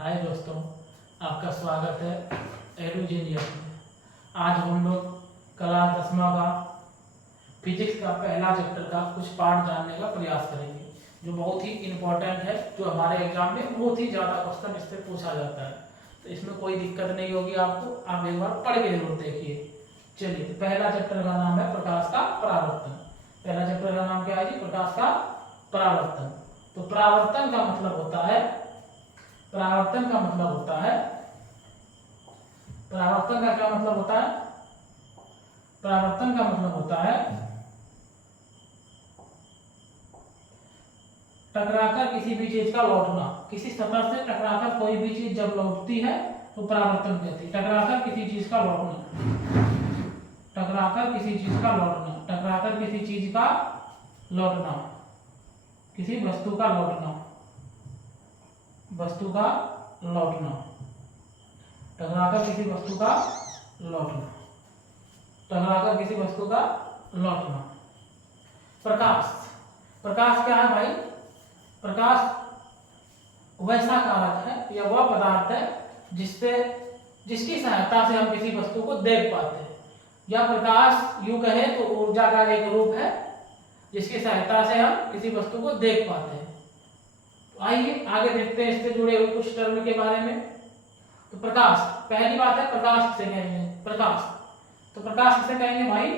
हाय दोस्तों, आपका स्वागत है एडुजीनियस में। आज हम लोग क्लास 10वां का फिजिक्स का पहला चैप्टर का कुछ पार्ट जानने का प्रयास करेंगे, जो बहुत ही इम्पोर्टेंट है, जो हमारे एग्जाम में बहुत ही ज़्यादा क्वेश्चन इससे पूछा जाता है। तो इसमें कोई दिक्कत नहीं होगी आपको, आप एक बार पढ़ के जरूर देखिए। चलिए, तो पहला चैप्टर का नाम है प्रकाश का परावर्तन। पहला चैप्टर का नाम क्या है जी? प्रकाश का परावर्तन। तो परावर्तन का मतलब होता है परावर्तन का मतलब होता है परावर्तन का क्या मतलब होता है? परावर्तन का मतलब होता है टकराकर किसी भी चीज का लौटना। किसी सतह से टकराकर कोई भी चीज जब लौटती है तो परावर्तन कहती है। टकराकर किसी चीज का लौटना, टकराकर किसी चीज का लौटना, टकराकर किसी चीज का लौटना, किसी वस्तु का लौटना, वस्तु का लौटना, टकराकर किसी वस्तु का लौटना, टकराकर किसी वस्तु का लौटना। प्रकाश, प्रकाश क्या है भाई? प्रकाश वैसा कारक है या वह पदार्थ है जिसकी सहायता से हम किसी वस्तु को देख पाते हैं। या प्रकाश यूं कहे तो ऊर्जा का एक रूप है जिसकी सहायता से हम किसी वस्तु को देख पाते हैं। आइए आगे देखते हैं इससे जुड़े हुए कुछ टर्म के बारे में। तो प्रकाश, पहली बात है प्रकाश किसे कहेंगे? प्रकाश, तो प्रकाश किसे कहेंगे भाई?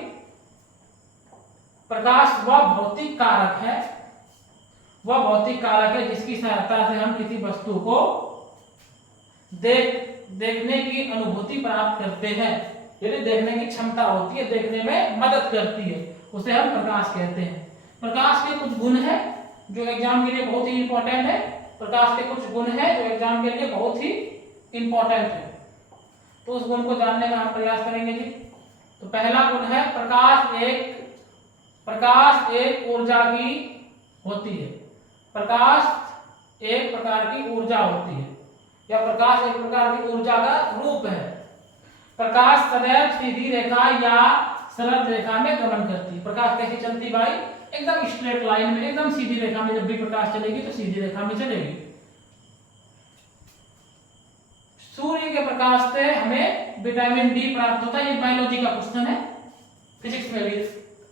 प्रकाश वह भौतिक कारक है, वह भौतिक कारक है जिसकी सहायता से हम किसी वस्तु को देखने की अनुभूति प्राप्त करते हैं। यानी देखने की क्षमता होती है, देखने में मदद करती है, उसे हम प्रकाश कहते हैं। प्रकाश के कुछ गुण हैं जो एग्जाम के लिए बहुत ही इंपॉर्टेंट है। प्रकाश के कुछ गुण हैं जो एग्जाम के लिए बहुत ही इंपॉर्टेंट है, तो उस गुण को जानने का हम प्रयास करेंगे जी। तो पहला गुण है प्रकाश एक ऊर्जा की होती है। प्रकाश एक प्रकार की ऊर्जा होती है, या प्रकाश एक प्रकार की ऊर्जा का रूप है। प्रकाश सदैव सीधी रेखा या सरल रेखा में गमन करती है। प्रकाश कैसी चलती भाई? एकदम स्ट्रेट लाइन में, एकदम सीधी रेखा में। जब भी प्रकाश चलेगी तो सीधी रेखा में चलेगी। सूर्य के प्रकाश से हमें विटामिन डी प्राप्त होता है। ये बायोलॉजी का क्वेश्चन है, फिजिक्स में भी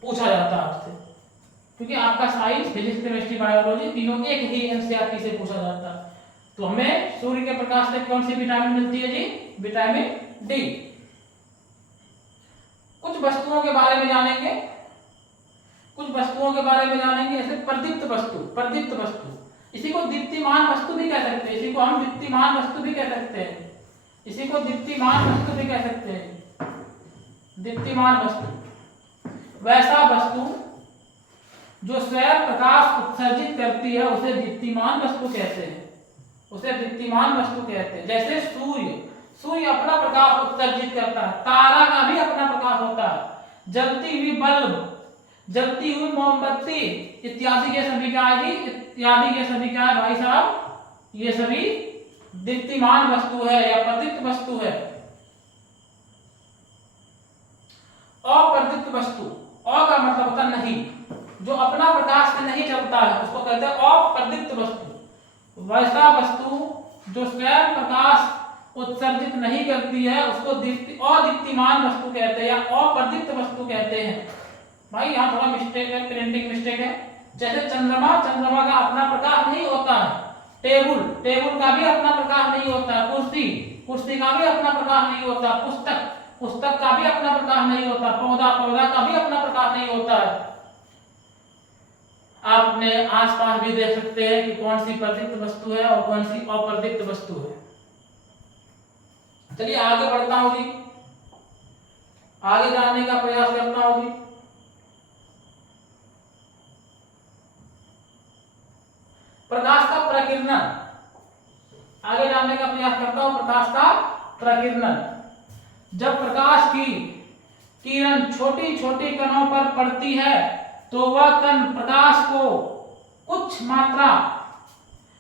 पूछा जाता है आपसे, क्योंकि आपका साइंस, फिजिक्स, केमिस्ट्री, बायोलॉजी तीनों एक ही एनसीईआरटी से पूछा जाता है। तो हमें सूर्य के प्रकाश से कौन सी विटामिन मिलती है जी? Vitamin D. कुछ वस्तुओं के बारे में जानेंगे, जैसे प्रदीप्त वस्तु। प्रदीप्त वस्तु, इसी को दीप्तिमान वस्तु भी कह सकते हैं। इसी को हम दीप्तिमान वस्तु भी कह सकते हैं। इसी को दीप्तिमान वस्तु भी कह सकते हैं। दीप्तिमान वस्तु वैसा वस्तु जो स्वयं प्रकाश उत्सर्जित करती है, उसे दीप्तिमान वस्तु कहते हैं। उसे दीप्तिमान वस्तु कहते हैं। जैसे सूर्य अपना प्रकाश उत्सर्जित करता है, तारा का भी अपना प्रकाश होता है, जलती हुई बल्ब, जलती हुई मोमबत्ती इत्यादि, ये सभी क्या है जी? इत्यादि ये सभी क्या है भाई साहब? ये सभी दीप्तिमान वस्तु है या प्रदीप्त वस्तु है। अप्रदीप्त वस्तु, अ का मतलब होता नहीं, जो अपना प्रकाश से नहीं चलता है, उसको कहते हैं अप्रदीप्त वस्तु। वैसा वस्तु जो स्वयं प्रकाश उत्सर्जित नहीं करती है, उसको अदीप्तिमान वस्तु कहते हैं या अप्रदीप्त वस्तु कहते हैं। भाई यहाँ थोड़ा मिस्टेक है, प्रिंटिंग मिस्टेक है। जैसे चंद्रमा का अपना प्रकाश नहीं होता है। टेबल का भी अपना प्रकाश नहीं होता है। कुर्सी का भी अपना प्रकाश नहीं होता। पुस्तक का भी अपना प्रकाश नहीं होता। पौधा का भी अपना प्रकाश नहीं होता है। आप अपने आसपास भी देख सकते हैं कि कौन सी प्रदीप्त वस्तु है और कौन सी अप्रदीप्त वस्तु है। चलिए आगे बढ़ता हूं जी, आगे जानने का प्रयास करता हूं जी। प्रकाश का प्रकीर्णन, आगे जानने का प्रयास करता हूं। प्रकाश का प्रकीर्णन, जब प्रकाश की किरण छोटी छोटी कणों पर पड़ती है तो वह कण प्रकाश को कुछ मात्रा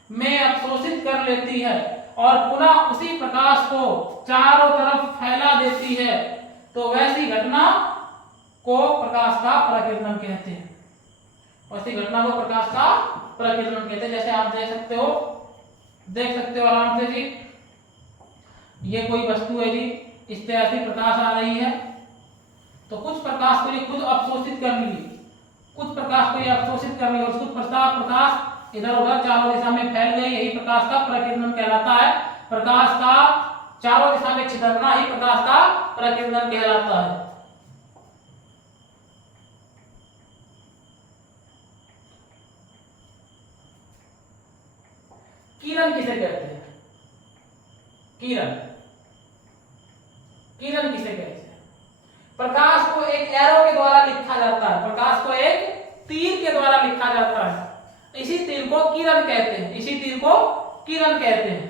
में अवशोषित कर लेती है और पुनः उसी प्रकाश को चारों तरफ फैला देती है। तो वैसी घटना को प्रकाश का प्रकीर्णन कहते हैं। वैसी घटना को प्रकाश का प्रकीर्णन कहते हैं। जैसे आप देख सकते हो देख सकते हो आराम से जी, ये कोई वस्तु है जी, इस तरह से प्रकाश आ रही है, तो कुछ प्रकाश को ये खुद अवशोषित कर ली, कुछ प्रकाश को ये अवशोषित कर ली और उसको प्रकाश इधर उधर चारों दिशा में फैल गई, यही प्रकाश का प्रकीर्णन कहलाता है। प्रकाश का चारों दिशा में छितरना ही प्रकाश का प्रकीर्णन कहलाता है। किरण किसे कहते हैं? किरण, किरण किसे कहते हैं? प्रकाश को एक एरो के द्वारा लिखा जाता है, प्रकाश को एक तीर के द्वारा लिखा जाता है, इसी तीर को किरण कहते हैं, इसी तीर को किरण कहते हैं।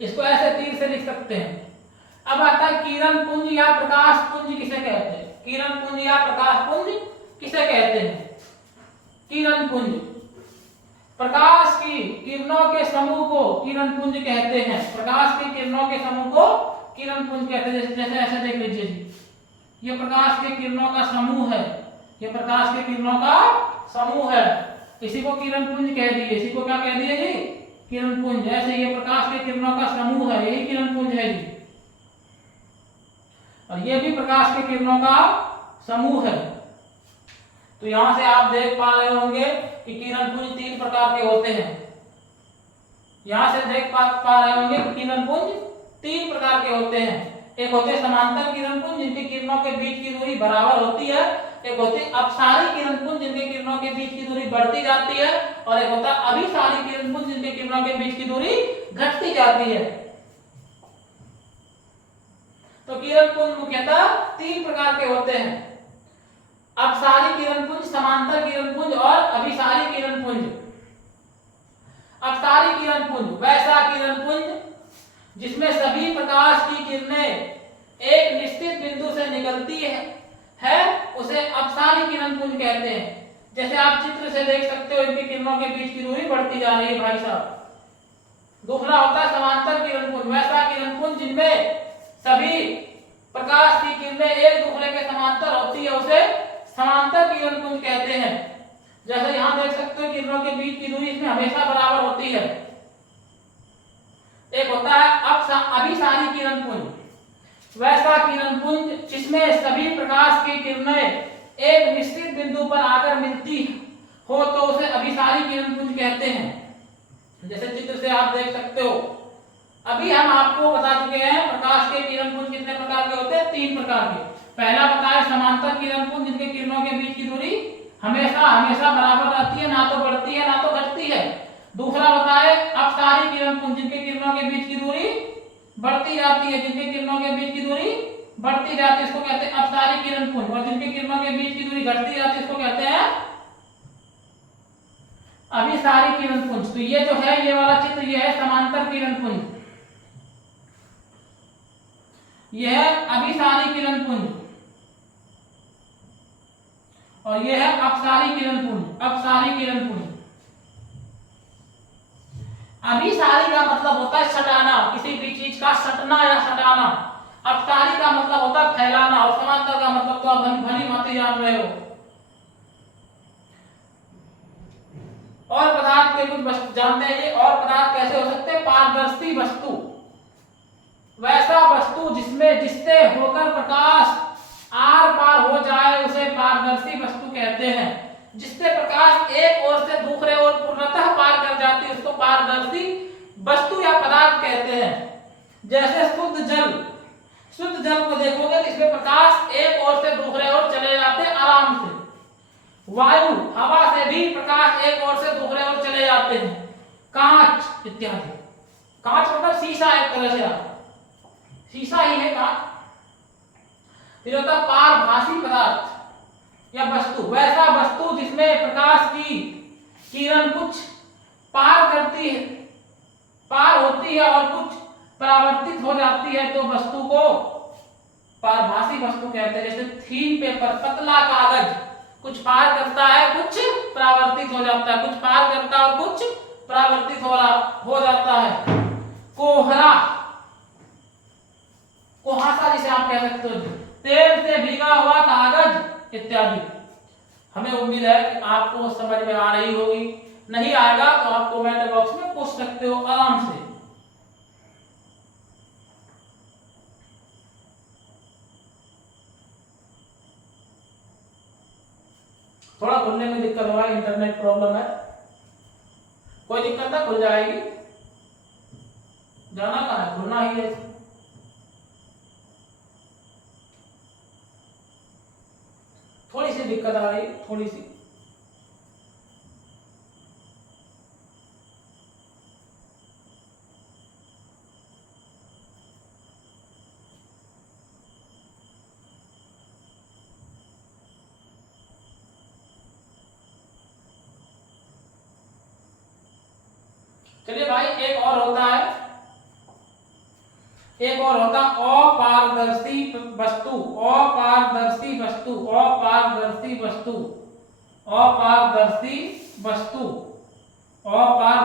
इसको ऐसे तीर से लिख सकते हैं। अब आता है किरण पुंज या प्रकाश पुंज किसे कहते हैं? किरण पुंज या प्रकाश पुंज किसे कहते हैं? किरण पुंज, प्रकाश की किरणों के समूह को किरण पुंज कहते हैं। प्रकाश की किरणों के समूह को किरण पुंज कहते हैं। जैसे ऐसे देख लीजिए जी, ये प्रकाश के किरणों का समूह है, ये प्रकाश के किरणों का समूह है, इसी को किरण पुंज कह दिए। इसी को क्या कह दिए जी? किरण पुंज। ऐसे ये प्रकाश के किरणों का समूह है, यही किरण पुंज है जी। और ये भी प्रकाश के किरणों का समूह है। तो यहां से आप देख पा रहे होंगे कि किरण पुंज 3 प्रकार के होते हैं। यहां से देख पा रहे होंगे कि किरण पुंज 3 प्रकार के होते हैं। एक होते समांतर किरण पुंज जिनकी किरणों के बीच की दूरी बराबर होती है, एक होती अपसारी किरण पुंज जिनके किरणों के बीच की दूरी बढ़ती जाती है, और एक होता अभिसारी किरण पुंज जिनके किरणों के बीच की दूरी घटती जाती है। तो किरण पुंज मुख्यतः 3 प्रकार के होते हैं, अपसारी किरण पुंज, समांतर किरण पुंज और अभिसारी किरण पुंज। अपसारी किरण पुंज वैसा किरण पुंज जिसमें सभी प्रकाश की किरणें एक निश्चित बिंदु से निकलती है उसे अपसारी किरण पुंज कहते हैं। जैसे आप चित्र से देख सकते हो, इनकी किरणों के बीच की दूरी बढ़ती जा रही है भाई साहब। दूसरा होता है समांतर किरण पुंज, वैसा किरण पुंज जिनमें सभी प्रकाश की किरणें एक दूसरे के समांतर होती है उसे समांतर किरण पुंज कहते हैं। जैसे यहां देख सकते हो किरणों के बीच की दूरी इसमें हमेशा बराबर होती है। एक होता है अभिसारी किरण पुंज, वैसा किरण पुंज जिसमें सभी प्रकाश की किरणें एक निश्चित बिंदु पर आकर मिलती हो तो उसे अभिसारी किरण पुंज कहते हैं। जैसे चित्र से आप देख सकते हो, अभी हम आपको बता चुके हैं प्रकाश के किरण पुंज कितने प्रकार के होते हैं? 3 प्रकार के। पहला बताया समांतर किरण पुंज जिनके किरणों के बीच की दूरी हमेशा बराबर रहती है, ना तो बढ़ती है ना तो घटती है। दूसरा बताए अपसारी किरण पुंज जिनके किरणों के बीच की दूरी बढ़ती जाती है, जिनके किरणों के बीच की दूरी बढ़ती जाती है, इसको कहते हैं अपसारी किरण पुंज। और जिनके किरणों के बीच की दूरी घटती जाती है इसको कहते हैं अभिसारी किरण पुंज। तो ये जो है ये वाला चित्र ये है समांतर किरण पुंज, यह है अभिसारी किरण पुंज, और यह है अपसारी किरण पुंज। अपसारी किरण पुंज, अभिसारी का मतलब होता है सटाना, किसी भी चीज का सटना या सटाना। अपसारी का मतलब होता है फैलाना, और समांतर का मतलब तो आप भली भांति जान रहे हो। और पदार्थ के कुछ जानते हैं ये। और पदार्थ कैसे हो सकते हैं? पारदर्शी वस्तु, वैसा वस्तु जिससे होकर प्रकाश आर पार हो जाए उसे पारदर्शी वस्तु कहते हैं। जिससे प्रकाश एक ओर से दूसरे ओर पूर्णतः पार कर जाती है उसको पारदर्शी वस्तु या पदार्थ कहते हैं। जैसे शुद्ध जल को देखोगे तो इसमें प्रकाश एक ओर से दूसरे ओर चले जाते हैं आराम से। वायु, हवा से भी प्रकाश एक ओर से दूसरे ओर चले जाते हैं। कांच इत्यादि, कांच मतलब शीशा, एक तरह से शीशा ही है कांच। फिर होता है पारभासी पदार्थ या वस्तु, वैसा वस्तु जिसमें प्रकाश की किरण कुछ पार करती है, पार होती है और कुछ परावर्तित हो जाती है तो वस्तु को पारभासी वस्तु कहते हैं। जैसे थीन पेपर, पतला कागज, कुछ पार करता है कुछ परावर्तित हो जाता है, कुछ पार करता है और कुछ परावर्तित हो जाता है। कोहरा, कुहासा जिसे आप कह सकते हो, तेल से भीगा हुआ कागज इत्यादि। हमें उम्मीद है कि आपको समझ में आ रही होगी। नहीं आएगा तो आप कमेंट बॉक्स में पूछ पूछ सकते हो आराम से। थोड़ा खुलने में दिक्कत हो रहा है, इंटरनेट प्रॉब्लम है। कोई दिक्कत ना, खुल जाएगी। जाना कहाँ है, खुलना ही है। थोड़ी सी दिक्कत आ रही, थोड़ी सी। चलिए भाई, एक और होता है अपारदर्शी वस्तु। अपारदर्शी वस्तु, अपारदर्शी वस्तु, अपारदर्शी वस्तु, अपार